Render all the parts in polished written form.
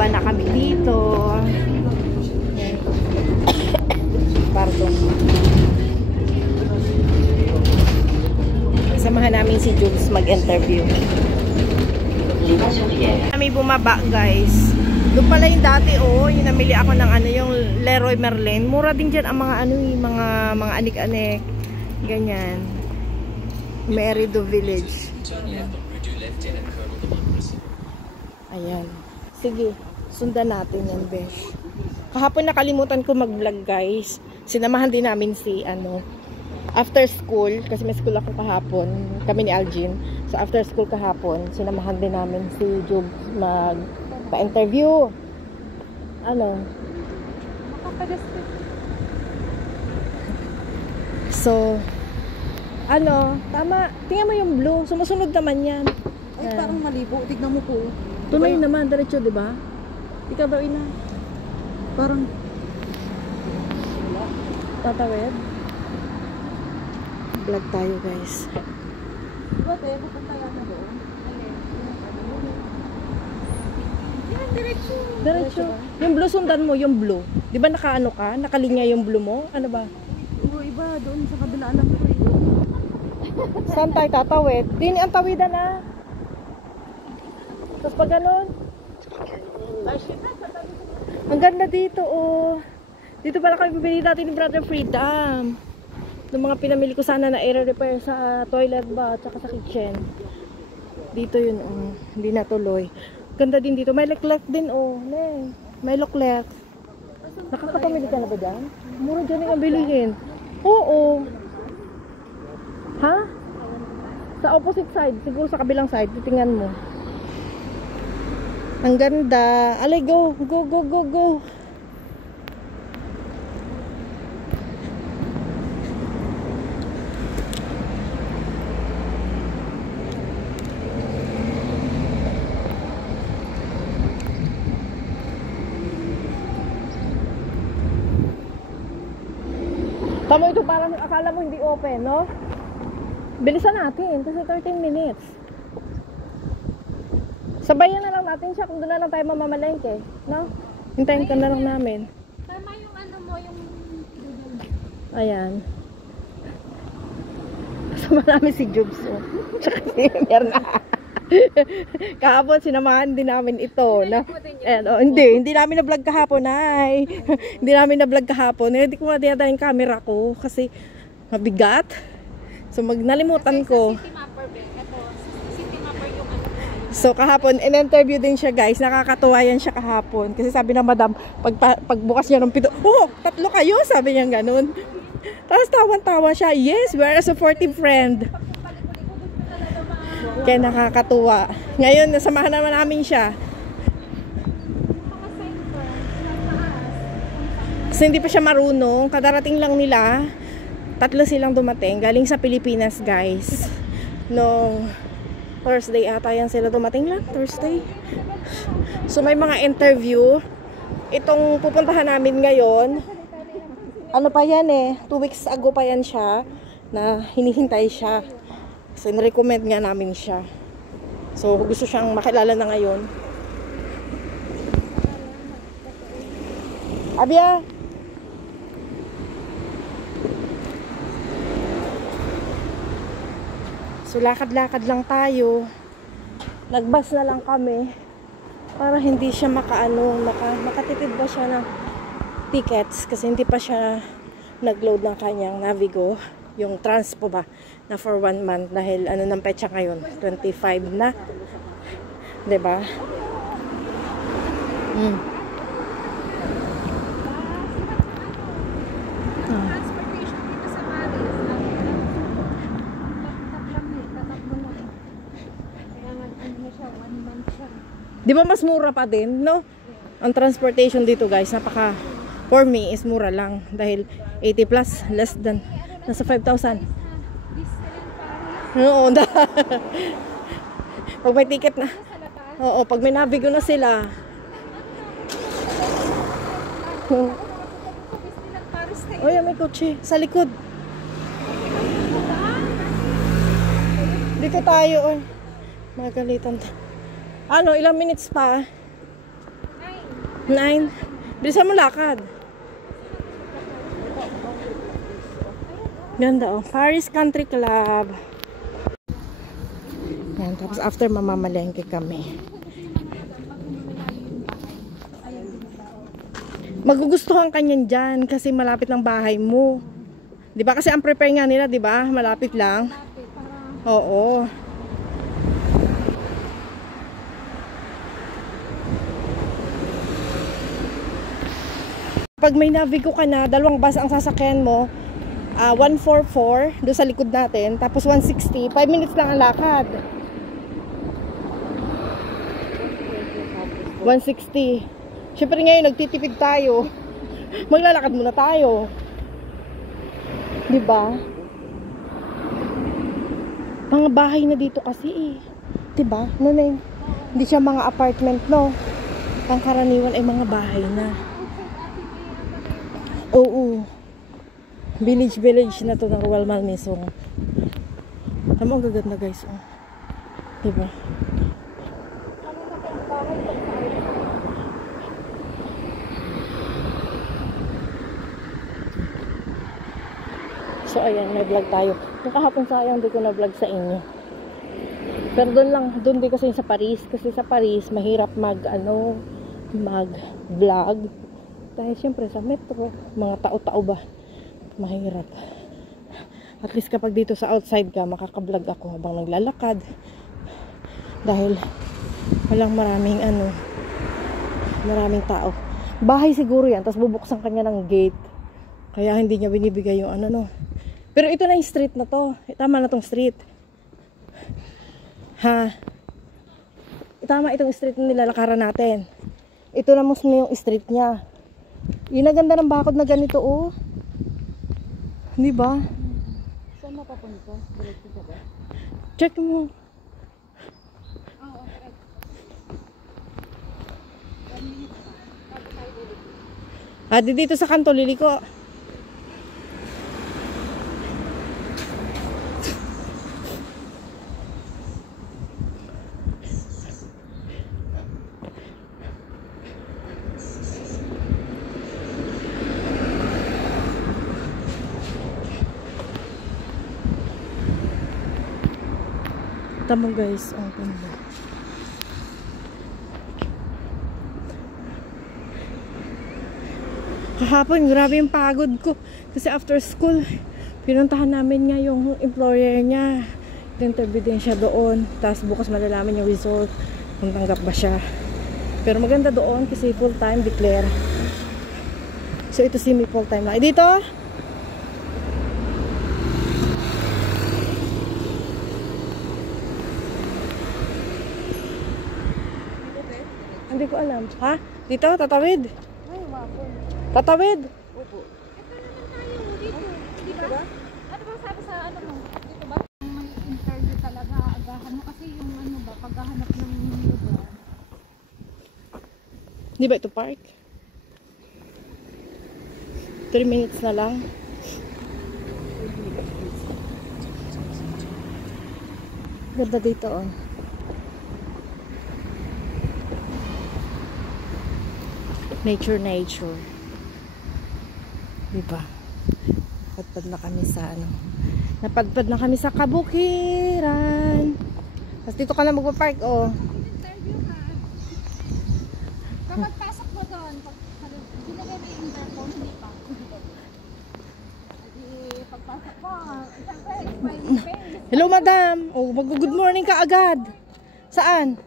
Bababa na kami dito. Pardon. Samahan namin si Jules mag-interview. Kami bumaba, guys. Doon pala yung dati, yung namili ako ng yung Leroy Merlin. Mura din dyan ang mga mga anik-anik. Ganyan. Merido Village. Ayan. Sige, sundan natin yan, besh. Kahapon nakalimutan ko mag-vlog, guys. Sinamahan din namin si after school, kasi may school ako kahapon, kami ni Algin. So after school kahapon, sinamahan din namin si Jub magpa-interview. So tama. Tingnan mo yung blue, sumusunod naman yan. Ay, parang malibo. Tignan mo po. Tuloy naman, diretso, di ba? Ikaw daw, ina. Parang tatawid. Vlog tayo, guys. diba, te? Pupunta yan na doon. Yan, diretso. Diretso. Yung blue, sundan mo, yung blue. Di ba nakaano ka? Nakalinya yung blue mo? Ano ba? Oo, iba. Doon sa kabilaan ng pre. Saan tayo tatawid? Dini ang tawidan na. Tapos pag ganun. Ang ganda dito, Dito pala kami bibili natin ni Brother Freedom. Yung mga pinamili ko sana na air repair sa toilet ba at saka sa kitchen. Dito yun, hindi natuloy. Ganda din dito. May leclerc din, May leclerc. Nakakapamili ka na ba dyan? Mura dyan yung bilihin. Oo. Ha? Sa opposite side, siguro sa kabilang side, titingnan mo. Ang ganda. Alay, go. Go, go, go, go. Tama ito, parang akala mo hindi open, no? Bilisan natin kasi 13 minutes. Sabayan na lang natin siya kung doon na lang tayo mamamalengke, no? Hintayin ka na lang namin. Tama yung yung... Ayan. Kasama namin si Jubs, tsaka si Merna. Kahapon sinamahan din namin ito, no? Hindi namin na-vlog kahapon, ay. Hindi namin na-vlog kahapon. Hindi ko matiyata yung camera ko kasi mabigat. So nalimutan ko. So kahapon, in-interview din siya, guys. Nakakatuwa yan siya kahapon. Kasi sabi ng madam, pagbukas niya ng pito, tatlo kayo, sabi niya ganun. Tapos tawan-tawa siya, yes, we're a supportive friend. Kaya nakakatuwa. Ngayon, nasamahan naman namin siya. Kasi hindi pa siya marunong. Kadarating lang nila. 3 silang dumating. Galing sa Pilipinas, guys. No, Thursday ata yan sila dumating lang. Thursday. So, may mga interview. Itong pupuntahan namin ngayon. Ano pa yan 2 weeks ago pa yan siya. Na hinihintay siya. So, na-recommend nga namin siya. So, gusto siyang makilala na ngayon. Abia! So, lakad-lakad lang tayo. Nagbus na lang kami. Para hindi siya makatipid ba siya ng tickets. Kasi hindi pa siya nag-load ng kanyang Navigo. Yung transpo ba na for 1 month dahil ng petsa ngayon 25 na, 'di ba? Transportation dito sa Paris. Kaya 1 month siya. Di ba mas mura pa din, no? Ang transportation dito, guys, for me is mura lang dahil 80 plus less than nasa 5,000. Oo, pag may ticket na. Oo, pag may Navigo na sila. Oy, may kotse sa likod. Dito tayo, Magalitan. Ilang minutes pa? 9. Bilisan mo lakad. Ganda oh. Paris Country Club. Yan, tapos after mamamalengke kami. Magugustuhan ka niyan dyan kasi malapit ng bahay mo. Di ba? Kasi ang prepare nga nila, di ba? Malapit lang. Oo. Pag may Navigo ka na, dalawang bus ang sasakyan mo. 144 doon sa likod natin, tapos 160, 5 minutes lang ang lakad. 160. Syempre ngayon nagtitipid tayo. Maglalakad muna tayo. 'Di ba? Mga bahay na dito kasi eh. 'Di ba? Hindi siya mga apartment, no. Ang karaniwan ay mga bahay na. Oo. Village na to ng Rural Malmaison. Tama, ang gaganda guys. Oh. Diba? So ayan, may vlog tayo. Yung kahapon sayang, hindi ko na vlog sa inyo. Pero doon din kasi sa Paris. Kasi sa Paris, mahirap mag vlog. Dahil syempre sa metro, mga tao-tao ba? Mahirap. At least kapag dito sa outside ka, makaka-vlog ako habang naglalakad. Dahil walang maraming tao. Bahay siguro yan, tapos bubuksan kanya ng gate. Kaya hindi niya binibigay yung Pero ito na yung street na to. Tama na tong street. Ha? Tama itong street na nilalakaran natin. Ito na mismo yung street niya. Yung naganda ng bakod na ganito, oh. Di ba? Saan mapapunta? Diretso ka ba? Check mo. Oo, correct. 1 minute pa. Bago tayo ulit. Dito sa kanto, liliko. Tama guys, ang ganda. Kahapon, grabe yung pagod ko. Kasi after school, pinuntahan namin nga yung employer niya. Interview din siya doon. Tapos bukas malalaman yung result kung tanggap ba siya. Pero maganda doon kasi full time declare. So ito semi full time lang. Dito? Hindi ko alam. Ha? Dito? Tatawid? Ay, wapo. Tatawid? Opo. Ito naman tayo dito. Di ba? Ano bang sabi sa mo? Dito ba? May interview talaga. Agahan mo kasi yung ba? Paghahanap ng lugar. Di ba ito park? 3 minutes na lang. Ganda dito, oh. Nature. Diba? Napadpad na kami sa Napadpad na kami sa kabukiran. Tapos dito ka na magpa-park, oh. Interview ka. Kapag pasok mo doon, sinagay may intercom, hindi pa. Pagpasok mo, siyempre, smiling face. Hello, madam. Oh, mag-good morning ka agad. Saan?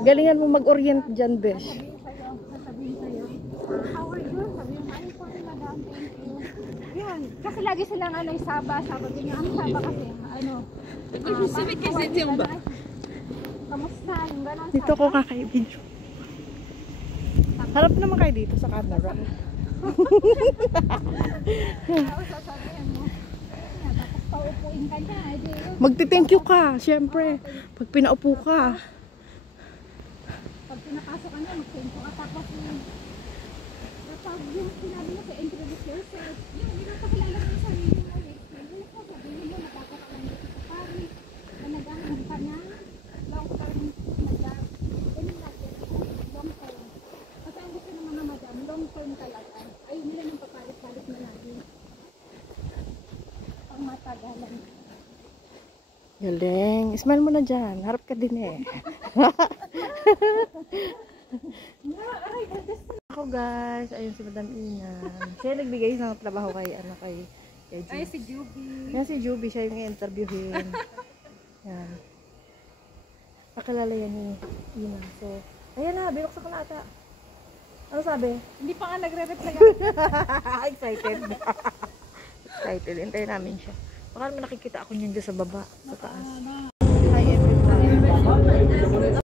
Galingan mo mag-orient dyan, besh. Sasabihin sa'yo, how are you? Sabihin mo, ay, sorry madam, thank you. Yan, kasi lagi silang Saba din yung Saba kasi, kamusta, yung gano'n. Dito ko kakaibig. Harap naman kayo dito sa camera. Tapos sasabihin mo, tapos paupuin ka niya, Magti-thank you ka, syempre. Pag pinaupo ka. pag pinapasok ka na, mag-thank you ka, tapos kapag yung sinabi mo sa introduce yourself, yung ginapakilala mo yung sarili mo, Galing. Smile mo na dyan. Harap ka din eh. Ako guys. Ayun si Madam Ina. Siya nagbigay ng trabaho kay kay Ay, si Juby. yan si Juby. Siya yung i-interviewin. Yan. Pakilala yan ni Ina. So, ayan na. Binuksan ko na ata. Ano sabi? Hindi pa nga nagre-reply. Excited. Excited. Hintayin namin siya. Baka naman nakikita ako niyan dyan sa baba. Sa taas. Ano?